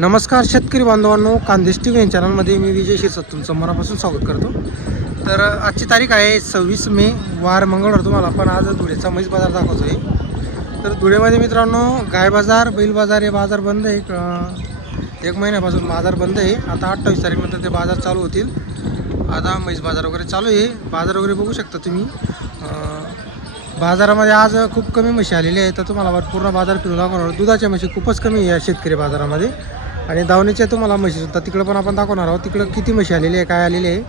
नमस्कार शेतकरी बांधवांनो, कांदेश टी व्ही या चॅनलमध्ये मी विजय शिरसाट तुमचं मनापासून स्वागत करतो. तर आजची तारीख आहे 26 मे, वार मंगळवार. तुम्हाला आपण आज धुळेचा म्हैस बाजार दाखवतो आहे. तर धुळेमध्ये मित्रांनो गाय बाजार, बैल बाजार हे बाजार बंद आहे. एक महिन्यापासून बाजार बंद आहे. आता 28 तारीखनंतर ते बाजार चालू होतील. आता म्हैस बाजार वगैरे चालू आहे. बाजार वगैरे बघू शकता तुम्ही. बाजारामध्ये आज खूप कमी म्हशी आलेली आहे. तर तुम्हाला पूर्ण बाजार फिरून दाखवणार. दुधाच्या म्हशी खूपच कमी आहे या शेतकरी बाजारामध्ये. आणि दावणीच्या तुम्हाला म्हशी सुद्धा तिकडं पण आपण दाखवणार आहोत. तिकडं किती म्हशी आलेली आहे, काय आलेली आहे,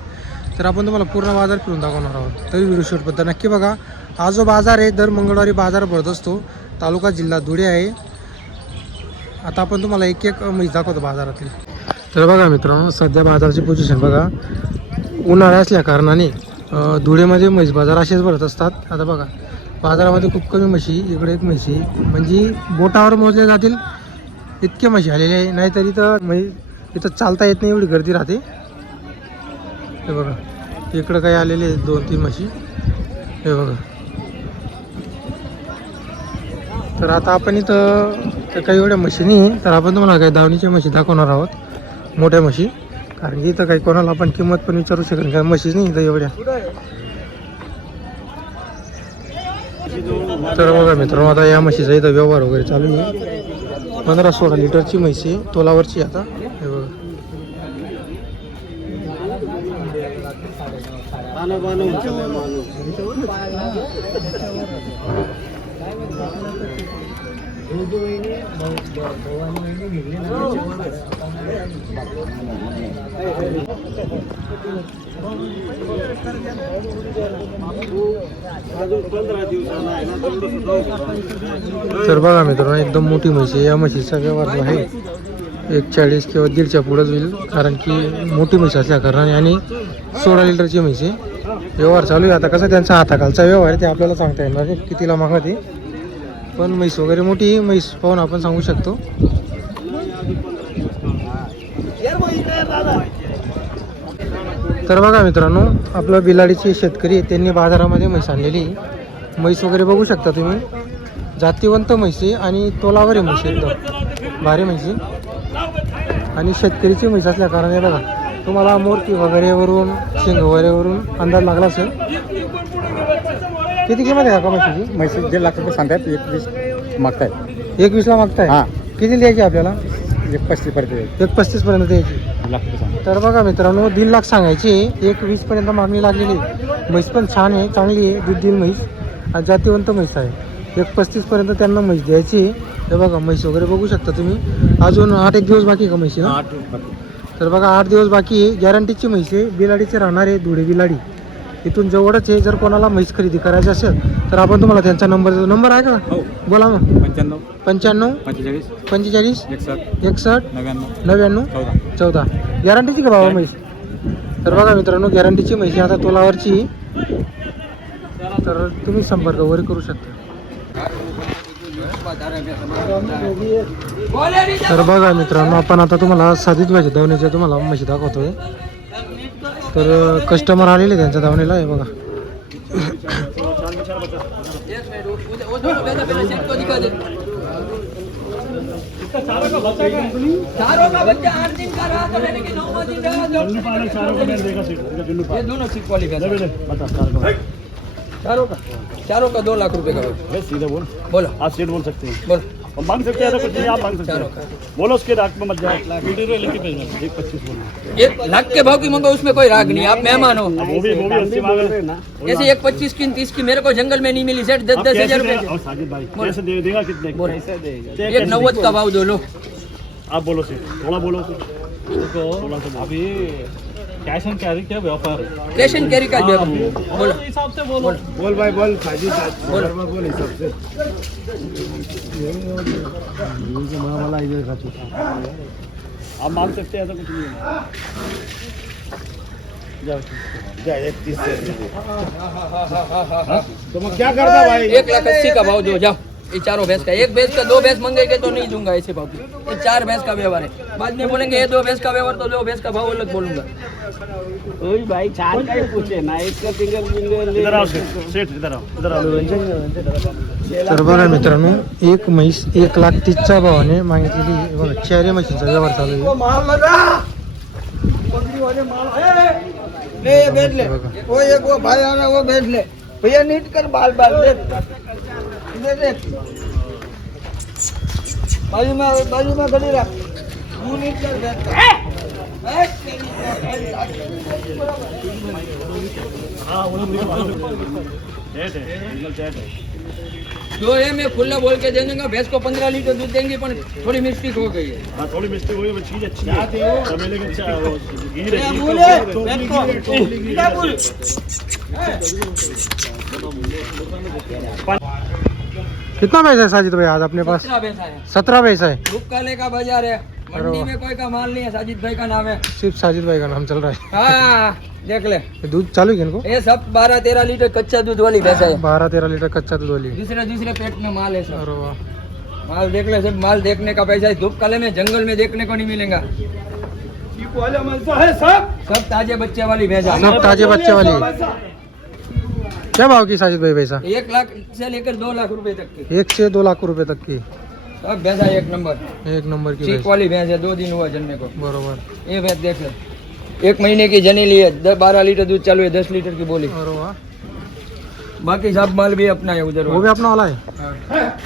तर आपण तुम्हाला पूर्ण बाजार फिरून दाखवणार आहोत. तरी व्हिडिओ शूटबद्दल नक्की बघा. हा जो बाजार आहे दर मंगळवारी बाजार भरत असतो. तालुका जिल्हा धुळे आहे. आता आपण तुम्हाला एक एक म्हैस दाखवतो बाजारातली. तर बघा मित्रांनो, सध्या बाजाराची पोझिशन बघा. उन्हाळा असल्या कारणाने धुळेमध्ये म्हैस बाजार असेच भरत असतात. आता बघा बाजारामध्ये खूप कमी म्हशी, इकडे एक म्हशी म्हणजे बोटावर मोजले जातील इतके म्हशी आलेले आहे. नाहीतर इथं चालता येत नाही, एवढी गर्दी राहते. हे बघा इकडं काही आलेले आहेत 2-3 म्हशी. हे बघा. तर आता आपण इथं काही एवढ्या म्हशी नाही, तर आपण तुम्हाला काही दावणीच्या म्हशी दाखवणार आहोत, मोठ्या म्हशी. कारण की इथं काही कोणाला आपण किंमत पण विचारू शकत नाही, कारण म्हशीच नाही इथं एवढ्या. तर बघा मित्रांनो, आता या म्हशीचा इथं व्यवहार वगैरे चालू आहे. 15-16 लिटरची म्हशी आहे, तोलावरची. आता हे बघा. तर बघा मित्रांनो, एकदम मोठी म्हशी आहे. या म्हशीचा व्यवहार जो आहे 140 किंवा 1.5च्या पुढंच होईल, कारण की मोठी म्हशी असल्या कारणाने आणि 16 लिटरची म्हशी. व्यवहार चालू आहे. आता कसा त्यांचा हाताखालचा व्यवहार आहे ते आपल्याला सांगता येणार नाही कितीला मागते, पण म्हैस वगैरे मोठी म्हैस पाहून आपण सांगू शकतो. तर बघा मित्रांनो, आपलं बिलाडीचे शेतकरी त्यांनी बाजारामध्ये म्हैस आणलेली. म्हैस वगैरे बघू शकता तुम्ही. जातीवंत म्हैसी आणि तोलावर आहे म्हशी, एकदम भारी म्हैसी. आणि शेतकरीची म्हैस असल्या कारणाने बघा तुम्हाला मूर्ती वगैरेवरून, शिंग वगैरेवरून अंदाज लागला असेल. किती किंमत आहे का म्हशीची? म्हैसी 1.5 लाख रुपये सांगतायत, 21 मागतायत. 21ला मागताय? हां, किती द्यायची आपल्याला? 1.35 पर्यंत. 1.35 पर्यंत द्यायची. 1 लाख रुपये सांगतात. तर बघा मित्रांनो, 1.5 लाख सांगायची, 1.20 पर्यंत मागणी लागलेली. म्हैस पण छान आहे, चांगली आहे, दूध देईल म्हैस आणि जातीवंत म्हैस आहे. 1.35 पर्यंत त्यांना म्हैस द्यायची. हे बघा म्हैस वगैरे बघू शकता तुम्ही. अजून 8 दिवस बाकी आहे का म्हैशी? 8 बाकी. तर बघा 8 दिवस बाकी आहे. गॅरंटीची म्हैस आहे. बिलाडीचे राहणार आहे, धुळे बिलाडी इथून जवळच आहे. जर कोणाला म्हैस खरेदी करायची असेल तर आपण तुम्हाला त्यांचा नंबर देतो. नंबर आहे का? हो, बोला मग. 95 45 45 61 61 99 14. गॅरंटीची का बाबा म्हैस? तर बघा मित्रांनो, गॅरंटीची म्हैस आता तोलावरची. तर तुम्ही संपर्क वगैरे करू शकता. तर बघा मित्रांनो, आपण आता तुम्हाला साधीच भाजी धावण्याच्या तुम्हाला म्हशी दाखवतोय. तर कस्टमर आलेले त्यांच्या धावणीला. हे बघा. चारों का बच्चा 8 दिन का रहा तो लेने के 9 दिन रहा चारों का 2 लाख रुपए का। सीधा बोल, बोलो आप सेठ बोल सकते हैं, बोलो। हम मांग सकते हैं, कुछ नहीं आप मांग सकते चारों हैं, का बोलो उसके राग में मत जाओ। 1.25 बोलो। 1 लाख के भाव की मंगो, उसमें कोई राग नहीं। आप मेहमान हो। अब वो भी 80 मांग रहे हैं ना। जैसे 1.25 की 30 की मेरे को जंगल में नहीं मिली सेठ, 10 हजार रुपए। और साजिद भाई कैसे देगा, कितने कैसे देगा? 1.90 का भाव दो लो। आप बोलो सेठ, थोड़ा बोलो सेठ। अभी कैश एंड कैरी क्या व्यापार है? कैश एंड कैरी का बोलो बोलो। हिसाब से बोलो। बोल भाई बोल, साजिद बोलो। बोल हिसाब से। आप मांग सकते हैं, ऐसा कुछ नहीं है। जाओ 31 से। तो मैं क्या करता भाई? 1,80,000 का भाव दो, जाओ। ये चारों भैंस का, एक भैंस का 2 भैंस मंगेंगे तो नहीं दूंगा ऐसे भाव की। ये 4 भैंस का व्यवहार है, बाद में बोलेंगे ये 2 भैंस का व्यवहार, तो 2 भैंस का भाव अलग बोलूंगा। ओए भाई चार का ही पूछे ना, इसका सिंगल इधर आओ सेठ, इधर आओ, इधर आओ। तर बघा मित्रांनो, एक म्हैस 1,30,000चा भावाने मागितलेली आहे. बघा चारही म्हशींचा व्यवहार चालू आहे. बघा. वो एक वो भाई आ रहा है, वो भैंस ले भैया, नीट कर बाल बाल देख इधर देख, बाजू में खड़ी रख, मुंह नीट कर भैंस का। सेठ है, सिंगल सेठ है। जो है मैं खुला बोल के दे दूंगा, भैंस को 15 लीटर दूध देंगे, पर थोड़ी मिस्टेक हो गई है। हाँ थोड़ी मिस्टेक हुई, वो चीज अच्छी है, चमेली का अच्छा वो घी है, कितना भैंस है साजिद भाई आज अपने पास? 17 भैंस है, 17 भैंस है. रुपकाले का बाजार है, मंडी में कोई का माल नहीं है, साजिद भाई का नाम है। सिर्फ साजिद भाई का नाम चल रहा है. हाँ देख ले, ये दूध चालू है इनको? ये सब 12-13 लीटर कच्चा दूध वाली भैंस है, 12-13 लीटर कच्चा दूध वाली. दूसरे पेट में माल है सब। अरे वाह. माल देख ले, सब माल देखने का पैसा है, धूप काले में जंगल में देखने को नहीं मिलेगा। सब ताजे बच्चे वाली भैंस है, सब ताजे बच्चे वाली. क्या भाव की साजिद भाई भैंसा? 1 लाख से लेकर 2 लाख रुपए तक की 1 से 2 लाख रुपए तक की सब भैंसा, 1 नंबर एक नंबर की चीक भैंस. वाली भैंस है, 2 दिन हुआ जन्मे को। बरोबर. ये भैंस देख ले, 1 महीने की जनी ली है, 12 लीटर दूध चालू है, 10 लीटर की बोली, अरे वाह. बाकी सब माल भी अपना है उधर। वो भी आपला वाला आहे.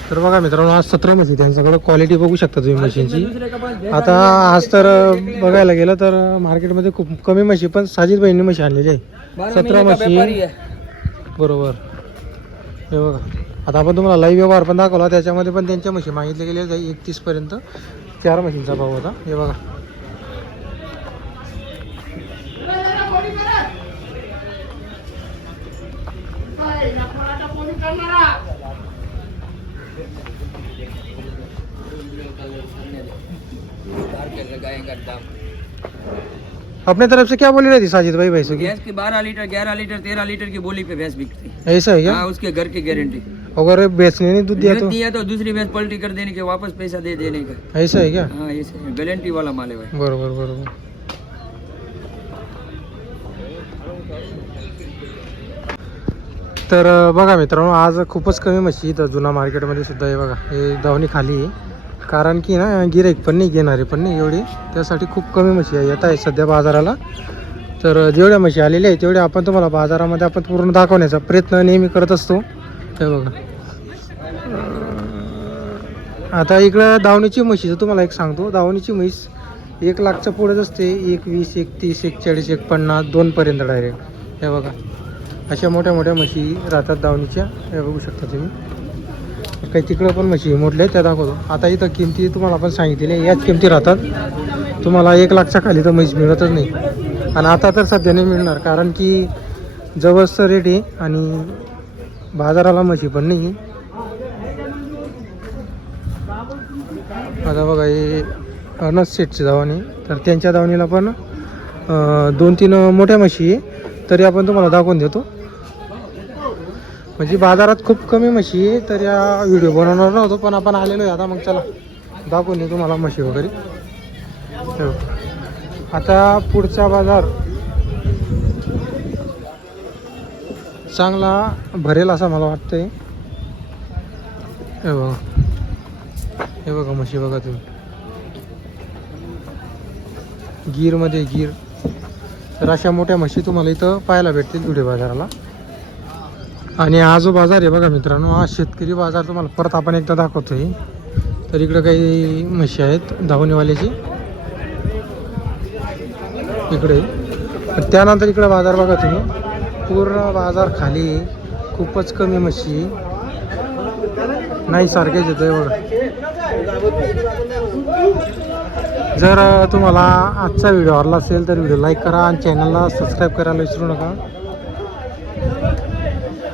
तर बघा मित्रांनो, आज 17 म्हशी त्यांच्याकडे क्वालिटी बघू शकता तुम्ही म्हशींची. दूसरे के पास भैंस आता आज तर बघायला गेलं तर मार्केटमध्ये खूप कमी म्हशी, पण साजिद भाईंनी म्हशी आणलेली आहे. 12 17 महीने का व्यापारी म्हशी. है। बरोबर. हे बघा, आता आपण तुम्हाला लाईव्ह व्यवहार पण दाखवला, त्याच्यामध्ये पण त्यांच्या म्हशी मागितले गेले 31 पर्यंत 4 म्हशींचा भाव होता. हे बघा. लगाएगा दाम। अपने तरफ से क्या बोली रही थी साजिद भाई भैंसों की? भैंस की 12 लीटर 11 लीटर 13 लीटर की बोली पे भैंस बिकती है। ऐसा है क्या? हाँ, उसके घर की गारंटी। अगर बेचने नहीं दूध दिया तो? दिया तो दूसरी भैंस पलटी कर देने के, वापस पैसा दे देने का। ऐसा है क्या? हाँ, ऐसे गारंटी वाला माल है भाई। बरोबर बरोबर. तर बघा मित्रांनो, आज खूपच कमी म्हशी इथं जुना मार्केटमध्ये सुद्धा आहे. बघा, हे दावणी खाली आहे, कारण की ना गिऱ्हाईक पण नाही, घेणारे पण नाही एवढी, त्यासाठी खूप कमी म्हशी आहे येत आहे सध्या बाजाराला. तर जेवढ्या म्हशी आलेल्या आहेत तेवढ्या आपण तुम्हाला बाजारामध्ये आपण पूर्ण दाखवण्याचा प्रयत्न नेहमी करत असतो. हे बघा, आता इकडं दावणीची म्हशीचं तुम्हाला एक सांगतो. दावणीची म्हैस 1 लाखच्या पुढेच असते, 1,20, 1,30, 1,40, 1,50, 2पर्यंत डायरेक्ट. हे बघा, अशा मोठ्या मोठ्या म्हशी राहतात दावणीच्या. हे बघू शकता तुम्ही. काही तिकडं पण म्हशी मोठल्या त्या दाखवतो. आता इथं किमती तुम्हाला पण सांगितलेल्या याच किमती राहतात. तुम्हाला 1 लाखच्या खाली तर म्हैस मिळतच नाही, आणि आता तर सध्या नाही मिळणार, कारण की जवळचं रेट आहे आणि बाजाराला म्हशी पण नाही. आता बघा, हे अनस सेटची दावणी, तर त्यांच्या दावणीला पण 2-3 मोठ्या म्हशी आहे, तरी आपण तुम्हाला दाखवून देतो. म्हणजे बाजारात खूप कमी म्हशी आहे, तर या व्हिडिओ बनवणार नव्हतो, पण आपण आलेलो आहे आता. मग चला दाखवून देऊ तुम्हाला म्हशी वगैरे. आता पुढचा बाजार चांगला भरेल असं मला वाटतंय. हे बघा, हे बघा म्हशी बघा तुम्ही, गीरमध्ये गीर. तर अशा मोठ्या म्हशी तुम्हाला इथं पाहायला भेटतील धुळे बाजाराला. आणि हा जो बाजार आहे बघा मित्रांनो, हा शेतकरी बाजार तुम्हाला परत आपण एकदा दाखवतोय. तर इकडं काही म्हशी आहेत धावणीवाल्याची इकडे. तर त्यानंतर इकडे बाजार बघा तुम्ही, पूर्ण बाजार खाली, खूपच कमी म्हशी नाही, सारखेच येतं बघा. जर तुम्हाला आजचा व्हिडिओ आवडला असेल तर व्हिडिओ लाईक करा आणि चॅनलला सबस्क्राईब करायला विसरू नका.